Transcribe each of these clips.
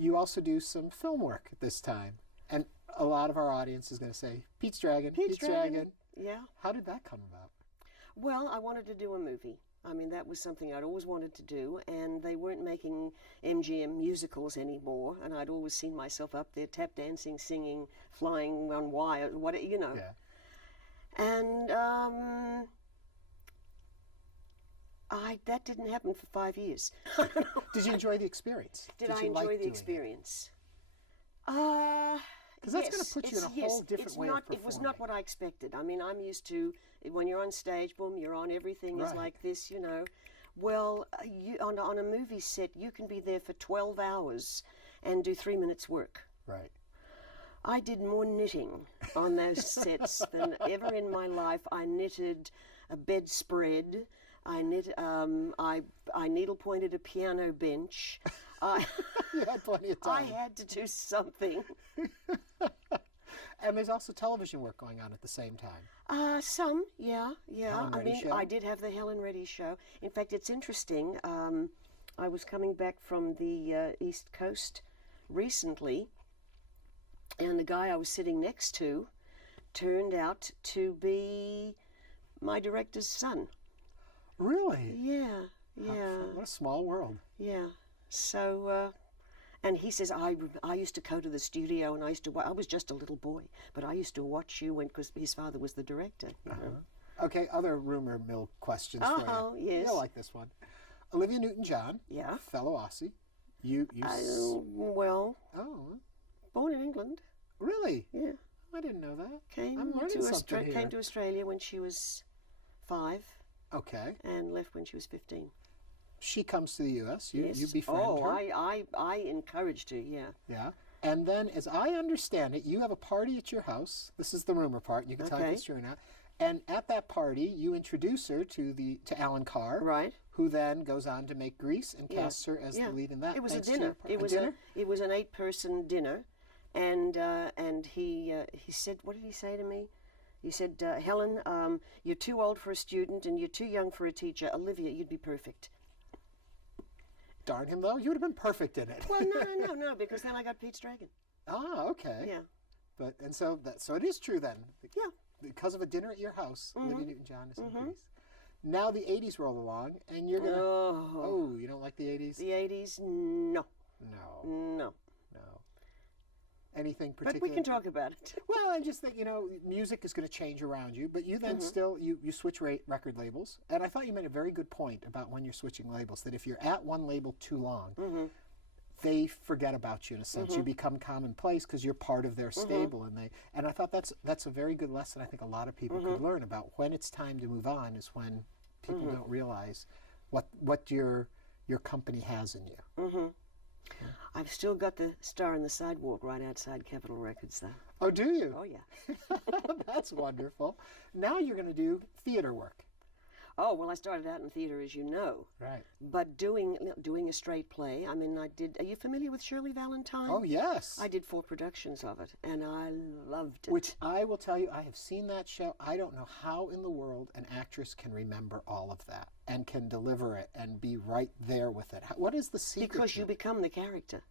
you also do some film work at this time. And a lot of our audience is going to say, Pete's Dragon, Pete's Dragon. Yeah. How did that come about? Well, I wanted to do a movie. I mean, that was something I'd always wanted to do, and they weren't making MGM musicals anymore, and I'd always seen myself up there tap dancing, singing, flying on wires, Yeah. And that didn't happen for 5 years. Did you enjoy the experience? Did I enjoy the experience? Because that's going to put you in a whole different way of performing. It was not what I expected. I mean, I'm used to, when you're on stage, boom, you're on, everything is like this, Well, on a movie set, you can be there for 12 hours and do 3 minutes work. Right. I did more knitting on those sets than ever in my life. I knitted a bedspread. I needle pointed a piano bench. You had plenty of time. I had to do something. And there's also television work going on at the same time. Some, yeah. Helen Reddy show? I did have the Helen Reddy show. In fact, it's interesting. I was coming back from the East Coast recently, and the guy I was sitting next to turned out to be my director's son. Really? Yeah. What a small world. Yeah. So, and he says, I used to go to the studio, and I was just a little boy, but I used to watch you because his father was the director. You know? Okay, other rumor mill questions for you. Oh, yes. You'll like this one. Olivia Newton-John, Yeah. fellow Aussie. You Well, Oh, born in England. really? Yeah. I didn't know that. Came I'm learning something here. came to Australia when she was 5 Okay. and left when she was 15. She comes to the U.S. You Yes. befriend her. I encouraged her, yeah. Yeah. And then, as I understand it, you have a party at your house. This is the rumor part. You can tell Okay. if it's true or not. And at that party, you introduce her to Alan Carr, Right. who then goes on to make Grease and casts her as Yeah. the lead in that. It was thanks a to dinner. your part. It was dinner? it was an 8-person dinner, and he said, what did he say to me? He said, Helen, you're too old for a student and you're too young for a teacher. Olivia, you'd be perfect. Darn him, though. You would have been perfect in it. Well, no, because then I got Pete's Dragon. Ah, okay. Yeah. So it is true then. Yeah. Because of a dinner at your house, Olivia Newton-John is in Grease. Now the 80s roll along, and you're going to... Oh, you don't like the 80s? The 80s, no. No. Anything particular? But we can talk about it. Well, I just think, music is going to change around you, but you then still, you switch record labels. And I thought you made a very good point about when you're switching labels, that if you're at one label too long, they forget about you in a sense. You become commonplace because you're part of their stable. And I thought that's a very good lesson I think a lot of people could learn about. When it's time to move on is when people don't realize what your company has in you. I've still got the star on the sidewalk right outside Capitol Records, though. Oh, do you? Oh, yeah. That's wonderful. Now you're going to do theater work. Oh, well, I started out in theater, as you know. Right. But doing a straight play, I mean, are you familiar with Shirley Valentine? Oh, yes. I did 4 productions of it, and I loved it. Which I will tell you, I have seen that show. I don't know how in the world an actress can remember all of that and can deliver it and be right there with it. What is the secret? Because you become the character.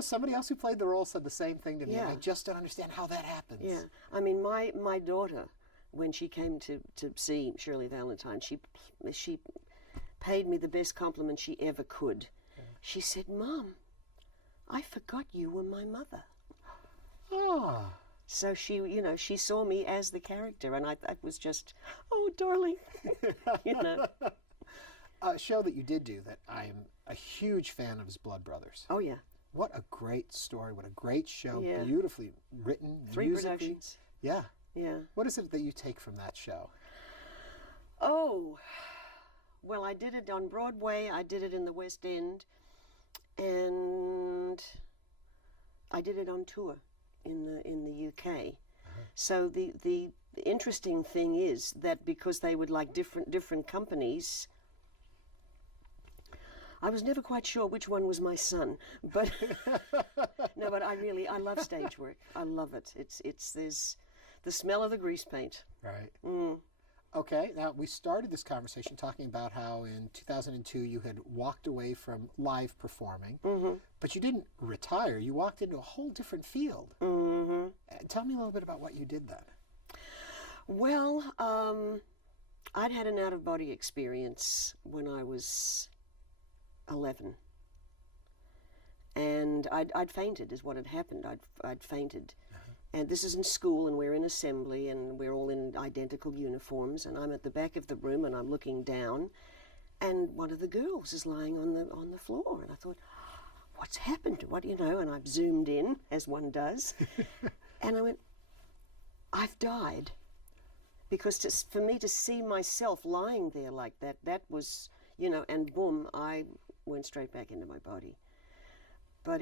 Somebody else who played the role said the same thing to me. Yeah. And I just don't understand how that happens. Yeah. I mean, my daughter, when she came to see Shirley Valentine, she paid me the best compliment she ever could. Yeah. She said, Mom, I forgot you were my mother. Ah. So she saw me as the character, and that was just, oh, darling. A show that you did do that I am a huge fan of is Blood Brothers. Oh, yeah. What a great story. What a great show. Yeah. Beautifully written. 3 musically. productions. Yeah. Yeah. What is it that you take from that show? Oh, well, I did it on Broadway. I did it in the West End. And I did it on tour in the UK. So the interesting thing is that because they would like different companies, I was never quite sure which one was my son, but no, but I love stage work. I love it. There's the smell of the grease paint. Right. Okay, now we started this conversation talking about how in 2002 you had walked away from live performing, but you didn't retire. You walked into a whole different field. Tell me a little bit about what you did then. Well, I'd had an out-of-body experience when I was 11. And I'd fainted is what had happened. I'd fainted. And this is in school, and we're in assembly, and we're all in identical uniforms, and I'm at the back of the room, and I'm looking down, and one of the girls is lying on the floor, and I thought, what's happened? What, and I've zoomed in, as one does, and I went, I've died. Because for me to see myself lying there like that, that was, and boom, I went straight back into my body. But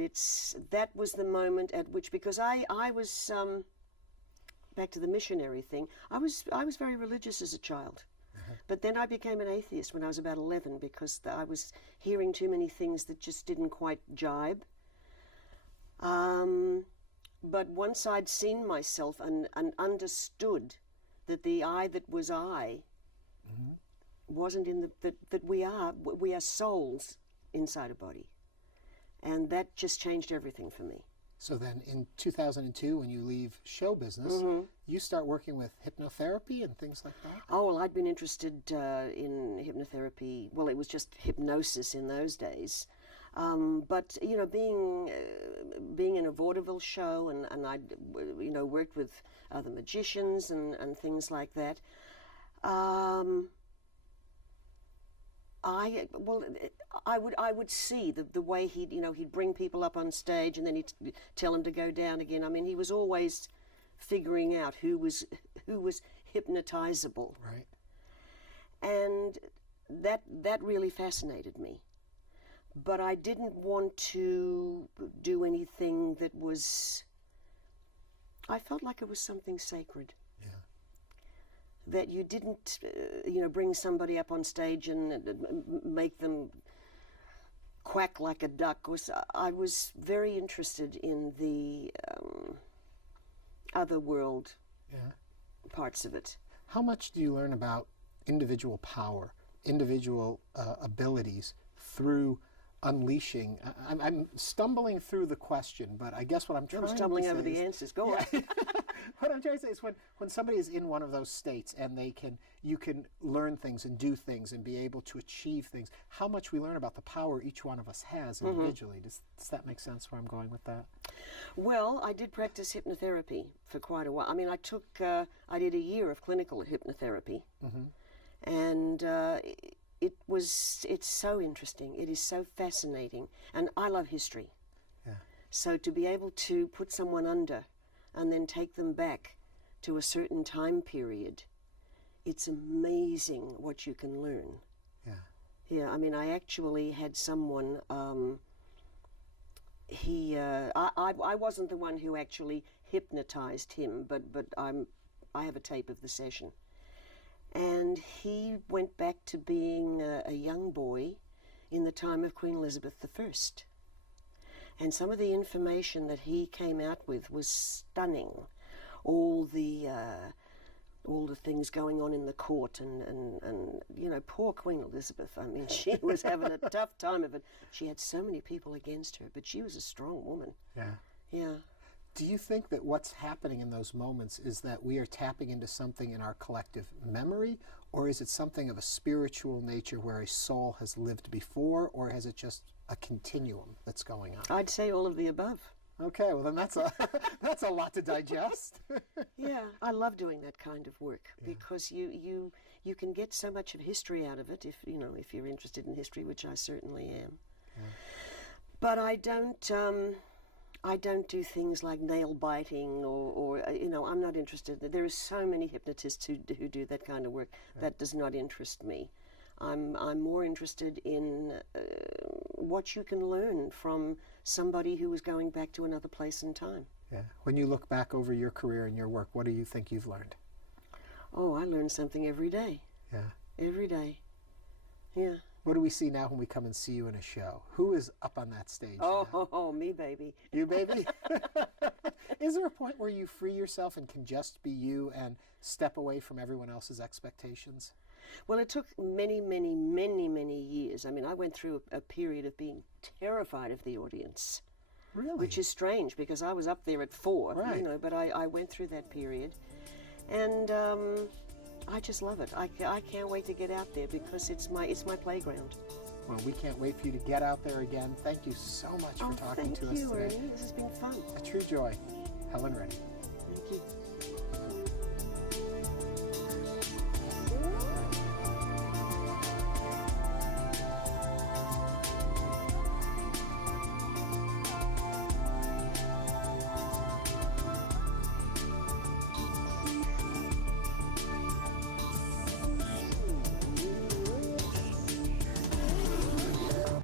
that was the moment at which, because I was, back to the missionary thing, I was very religious as a child. But then I became an atheist when I was about 11 because I was hearing too many things that just didn't quite jibe. But once I'd seen myself and understood that the I that was I wasn't in that we are souls inside a body. And that just changed everything for me. So then in 2002, when you leave show business, you start working with hypnotherapy and things like that? Oh, well, I'd been interested in hypnotherapy. Well, it was just hypnosis in those days. But, being in a vaudeville show and I'd, worked with other magicians and things like that. I would see the way he'd bring people up on stage and then he'd tell them to go down again. I mean, he was always figuring out who was hypnotizable. Right. And that really fascinated me. But I didn't want to do anything that was, I felt like it was something sacred. That you didn't, bring somebody up on stage and make them quack like a duck. I was very interested in the other world parts of it. How much do you learn about individual power, individual abilities through unleashing? I'm stumbling through the question, but I guess what I'm trying to say is... I'm stumbling over the answers. Go on. What I'm trying to say is when somebody is in one of those states and you can learn things and do things and be able to achieve things, how much we learn about the power each one of us has individually. Does that make sense where I'm going with that? Well, I did practice hypnotherapy for quite a while. I mean, I did a year of clinical hypnotherapy. And it's so interesting. It is so fascinating. And I love history. Yeah. So to be able to put someone under and then take them back to a certain time period, it's amazing what you can learn. Yeah. Yeah, I mean, I actually had someone, I wasn't the one who actually hypnotized him, but I have a tape of the session. And he went back to being a young boy in the time of Queen Elizabeth I. And some of the information that he came out with was stunning. All the things going on in the court and poor Queen Elizabeth. I mean, she was having a tough time of it. She had so many people against her, but she was a strong woman. Yeah. Yeah. Do you think that what's happening in those moments is that we are tapping into something in our collective memory, or is it something of a spiritual nature where a soul has lived before, or is it just a continuum that's going on? I'd say all of the above. Okay, well then that's a lot to digest. Yeah, I love doing that kind of work because you can get so much of history out of it if you're interested in history, which I certainly am. Yeah. But I don't do things like nail biting or I'm not interested. There are so many hypnotists who do that kind of work. Right. That does not interest me. I'm more interested in what you can learn from somebody who is going back to another place in time. Yeah. When you look back over your career and your work, what do you think you've learned? Oh, I learn something every day. Yeah. Every day. Yeah. What do we see now when we come and see you in a show? Who is up on that stage now? Me, baby. You, baby? Is there a point where you free yourself and can just be you and step away from everyone else's expectations? Well, it took many, many, many, many years. I mean, I went through a period of being terrified of the audience. Really? Which is strange because I was up there at 4, Right. you know, but I went through that period. And I just love it. I can't wait to get out there because it's my playground. Well, we can't wait for you to get out there again. Thank you so much for talking to us Thank you, today. Ernie. This has been fun. A true joy. Helen Reddy.